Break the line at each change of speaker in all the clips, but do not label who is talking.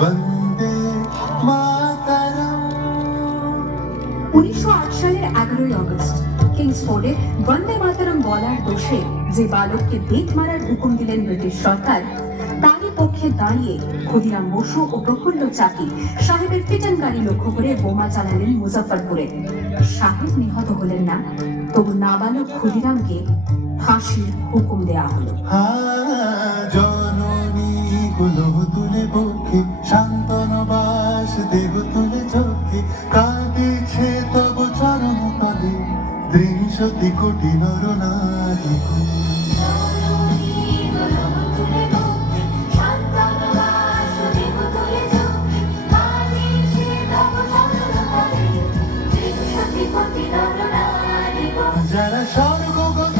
যে বালককে বেত মারার হুকুম দিলেন ব্রিটিশ সরকার তারই পক্ষে দাঁড়িয়ে ক্ষুদিরাম বসু ও প্রফুল্ল চাকি সাহেবের গাড়ি লক্ষ্য করে বোমা চালালেন মুজফ্ফরপুরে। সাহেব নিহত হলেন না তবু নাবালক ক্ষুদিরামকে ফাঁসির হুকুম দেয়া হলো।
জননী গুলো তুলে বুকে শান্তনবাস দেহ তুলে চোখে কাঁদিছে তব চরম তলে ত্রিংশতি কোটি নর যারা স্বর্গগত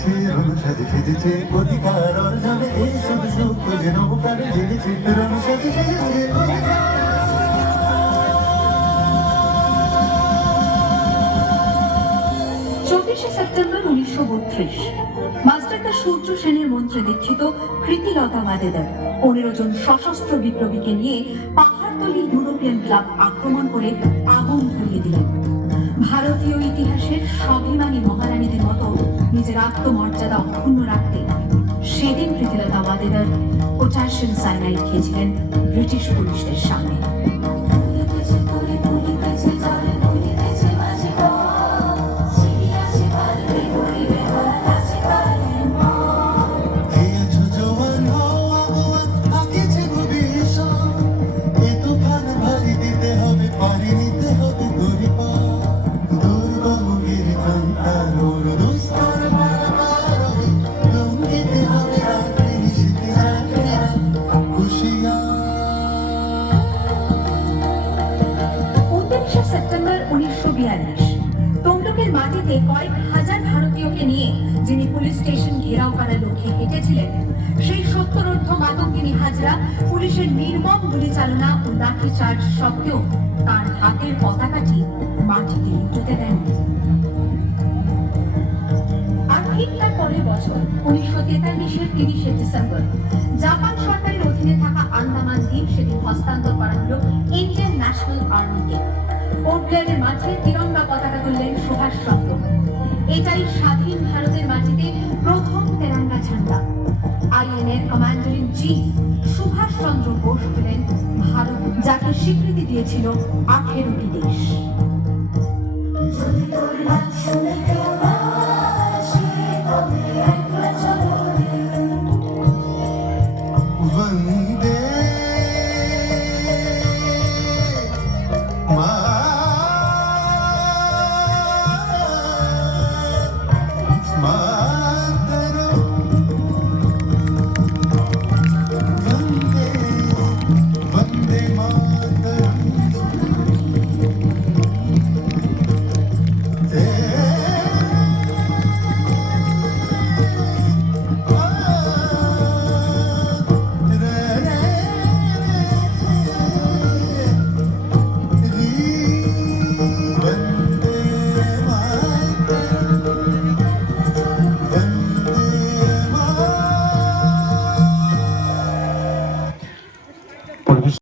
জেগেছে রণসাজে সেজেছে অধিকার অর্জনে এই শুধু সূক্ষ্ম যে নবতারে জেগেছে রণসাজে সেজেছে
সেপ্টেম্বর উনিশশো বত্রিশ, মাস্টারদা সূর্য সেনের মন্ত্রে দীক্ষিত কৃতিলতা বাদেদার পনেরো জন সশস্ত্র বিপ্লবীকে নিয়ে পাহাড়তলি ইউরোপিয়ান ক্লাব আক্রমণ করে আগুন ধরিয়ে দিলেন। ভারতীয় ইতিহাসের স্বাভিমানী মহারানীদের মতো নিজের আত্মমর্যাদা অক্ষুণ্ণ রাখতে সেদিন প্রীতিলতা ওয়াদেদার পটাশিয়াম সাইনাইড খেয়েছিলেন ব্রিটিশ পুলিশদের সামনে। মাটিতে কয়েক হাজার ভারতীয়কে নিয়ে যিনি পুলিশ স্টেশন ঘেরাও করার লক্ষ্যে হেঁটেছিলেন, সেই সত্তরোর্ধ মাতঙ্গিনী হাজরা পুলিশের নির্মম গুলিচালনা ও লাঠি চার্জ সত্ত্বেও তার হাতের পতাকাটি মাটিতে লুটোতে দেন। বছর উনিশশো তেতাল্লিশের তিরিশে ডিসেম্বর জাপান সরকারের অধীনে থাকা আন্দামান দ্বীপ সেদিন হস্তান্তর করা হলো ইন্ডিয়ান ন্যাশনাল আর্মিকে। মাঠে তিরঙ্গা পতাকা তুললেন সুভাষচন্দ্র এটাই স্বাধীন ভারতের মাটিতে প্রথম তেরঙ্গা ঝান্ডা। আইএনএর commander in chief Subhash Chandra Bose হলেন ভারত, যাকে স্বীকৃতি দিয়েছিল আঠেরোটি দেশ।